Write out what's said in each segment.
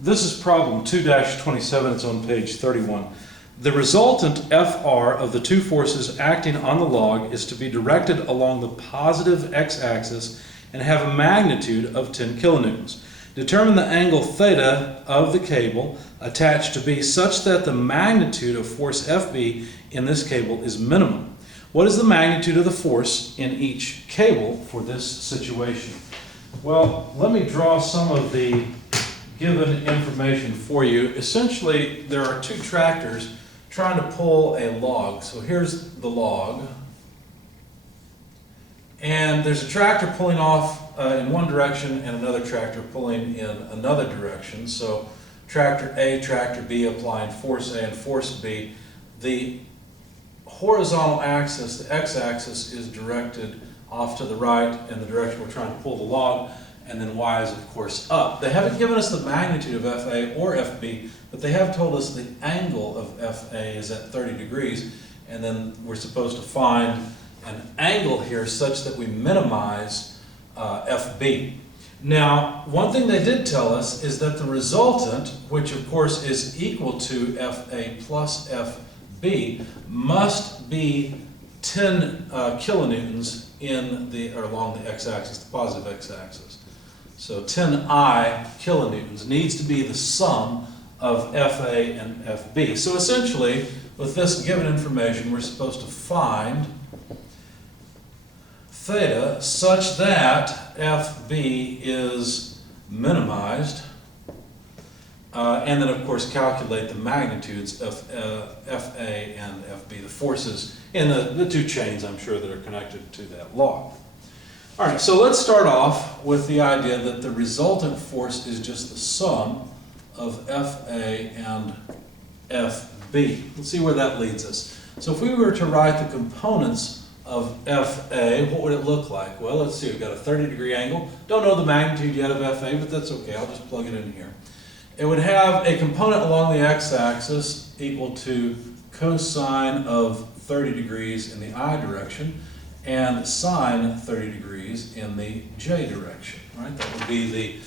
This is problem 2-27, it's on page 31. The resultant FR of the two forces acting on the log is to be directed along the positive x-axis and have a magnitude of 10 kilonewtons. Determine the angle theta of the cable attached to B such that the magnitude of force FB in this cable is minimum. What is the magnitude of the force in each cable for this situation? Well, let me draw some of the given information for you. Essentially, there are two tractors trying to pull a log. So here's the log. And there's a tractor pulling off in one direction and another tractor pulling in another direction. So tractor A, tractor B applying force A and force B. The horizontal axis, the x-axis, is directed off to the right in the direction we're trying to pull the log, and then y is of course up. They haven't given us the magnitude of FA or FB, but they have told us the angle of FA is at 30 degrees, and then we're supposed to find an angle here such that we minimize FB. Now, one thing they did tell us is that the resultant, which of course is equal to FA plus FB, must be 10 kilonewtons along the x-axis, the positive x-axis. So 10I kilonewtons needs to be the sum of FA and FB. So essentially, with this given information, we're supposed to find theta such that FB is minimized, and then of course calculate the magnitudes of FA and FB, the forces in the two chains, I'm sure, that are connected to that log. All right, so let's start off with the idea that the resultant force is just the sum of FA and FB. Let's see where that leads us. So if we were to write the components of FA, what would it look like? Well, let's see, we've got a 30-degree angle. Don't know the magnitude yet of FA, but that's okay, I'll just plug it in here. It would have a component along the x-axis equal to cosine of 30 degrees in the I direction and sine 30 degrees in the j direction, right? That would be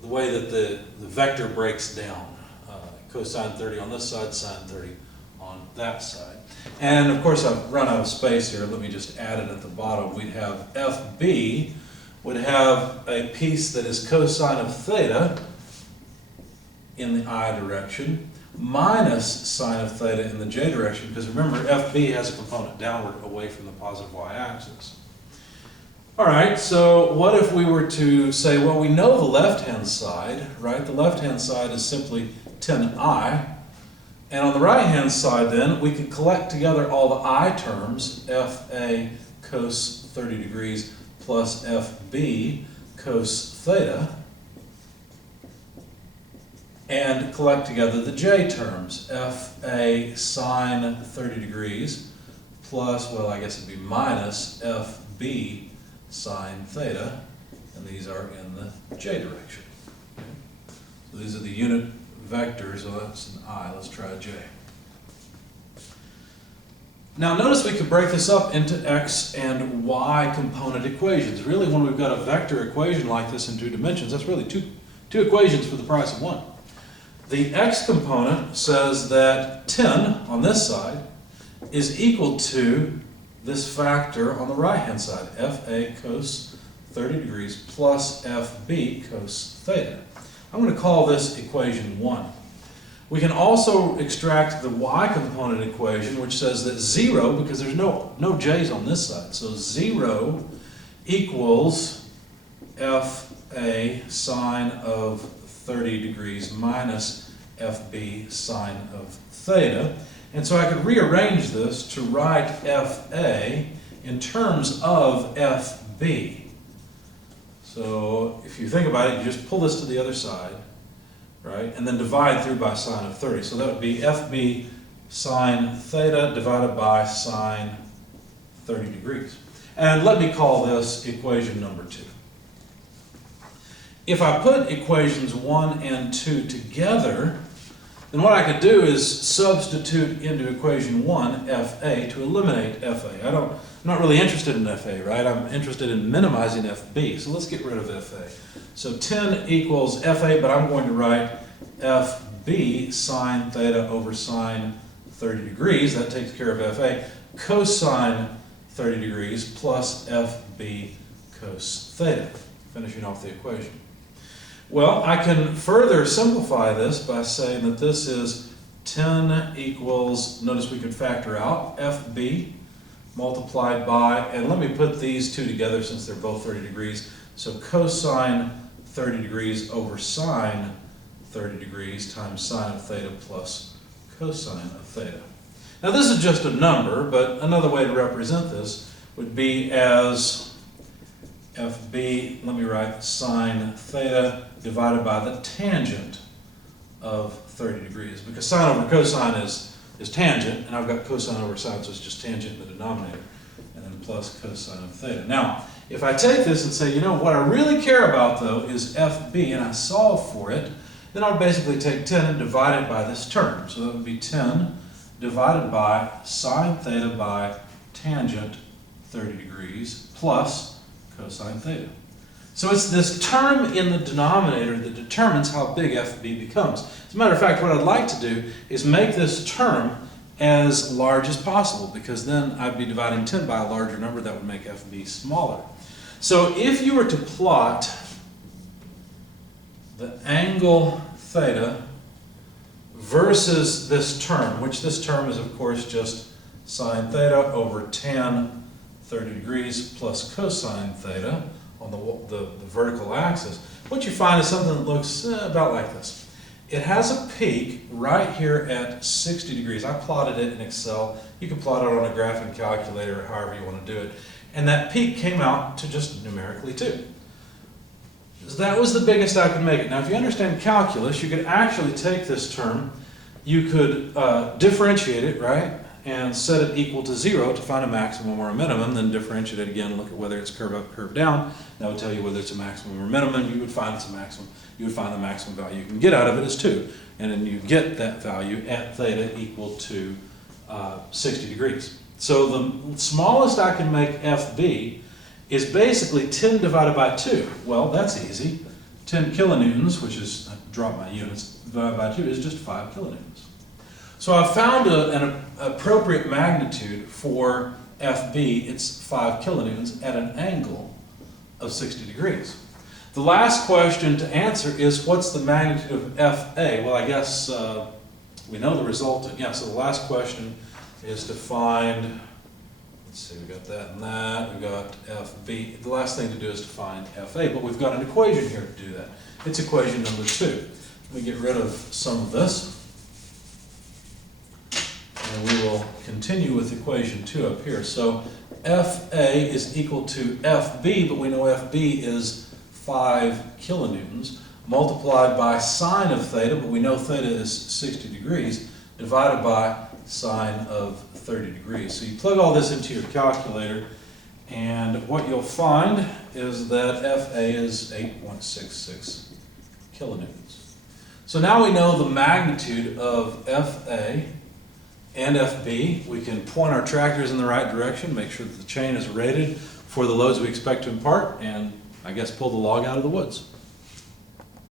the way that the vector breaks down. Cosine 30 on this side, sine 30 on that side. And of course I've run out of space here, let me just add it at the bottom. We'd have FB would have a piece that is cosine of theta in the I direction minus sine of theta in the j direction, because remember FB has a component downward away from the positive y-axis. All right, so what if we were to say, well, we know the left-hand side, right? The left-hand side is simply 10I, and on the right-hand side then, we could collect together all the I terms, FA cos 30 degrees plus FB cos theta, and collect together the j terms, FA sine 30 degrees plus, well, I guess it'd be minus FB sine theta, and these are in the j direction. Okay. So these are the unit vectors, so that's an I, let's try a j. Now notice we could break this up into x and y component equations. Really, when we've got a vector equation like this in two dimensions, that's really two equations for the price of one. The x component says that 10 on this side is equal to this factor on the right-hand side, FA cos 30 degrees plus FB cos theta. I'm going to call this equation 1. We can also extract the y component equation, which says that 0, because there's no j's on this side, so 0 equals FA sine of 30 degrees minus FB sine of theta. And so I could rearrange this to write FA in terms of FB. So if you think about it, you just pull this to the other side, right? And then divide through by sine of 30. So that would be FB sine theta divided by sine 30 degrees. And let me call this equation number 2. If I put equations 1 and 2 together, then what I could do is substitute into equation 1 FA to eliminate FA. I'm not really interested in FA, right? I'm interested in minimizing FB. So let's get rid of FA. So 10 equals FA, but I'm going to write FB sine theta over sine 30 degrees. That takes care of FA. Cosine 30 degrees plus FB cos theta, finishing off the equation. Well, I can further simplify this by saying that this is 10 equals, notice we could factor out FB multiplied by, and let me put these two together since they're both 30 degrees. So cosine 30 degrees over sine 30 degrees times sine of theta plus cosine of theta. Now this is just a number, but another way to represent this would be as FB, let me write sine theta divided by the tangent of 30 degrees. Because sine over cosine is tangent, and I've got cosine over sine, so it's just tangent in the denominator. And then plus cosine of theta. Now, if I take this and say, you know, what I really care about, though, is FB, and I solve for it, then I'll basically take 10 and divide it by this term. So that would be 10 divided by sine theta by tangent 30 degrees plus cosine theta. So it's this term in the denominator that determines how big FB becomes. As a matter of fact, what I'd like to do is make this term as large as possible, because then I'd be dividing 10 by a larger number that would make FB smaller. So if you were to plot the angle theta versus this term, which this term is of course just sine theta over tan 30 degrees plus cosine theta on the vertical axis, what you find is something that looks about like this. It has a peak right here at 60 degrees. I plotted it in Excel. You can plot it on a graphing calculator, however you want to do it. And that peak came out to just numerically 2. So that was the biggest I could make it. Now, if you understand calculus, you could actually take this term, you could differentiate it, right? And set it equal to 0 to find a maximum or a minimum, then differentiate it again and look at whether it's curve up, curve down. That would tell you whether it's a maximum or minimum. You would find it's a maximum. You would find the maximum value you can get out of it is 2. And then you get that value at theta equal to 60 degrees. So the smallest I can make FB is basically 10 divided by 2. Well, that's easy. 10 kilonewtons, which is, I dropped my units, divided by 2 is just 5 kilonewtons. So I've found an appropriate magnitude for FB. It's 5 kilonewtons at an angle of 60 degrees. The last question to answer is, what's the magnitude of FA? Well, I guess we know the resultant. Yeah, so the last question is to find, let's see, we got that and that, we got FB. The last thing to do is to find FA, but we've got an equation here to do that. It's equation number 2. Let me get rid of some of this. And we will continue with equation 2 up here. So FA is equal to FB, but we know FB is 5 kilonewtons, multiplied by sine of theta, but we know theta is 60 degrees, divided by sine of 30 degrees. So you plug all this into your calculator, and what you'll find is that FA is 8.66 kilonewtons. So now we know the magnitude of FA and FB. We can point our tractors in the right direction, make sure that the chain is rated for the loads we expect to impart, and I guess pull the log out of the woods.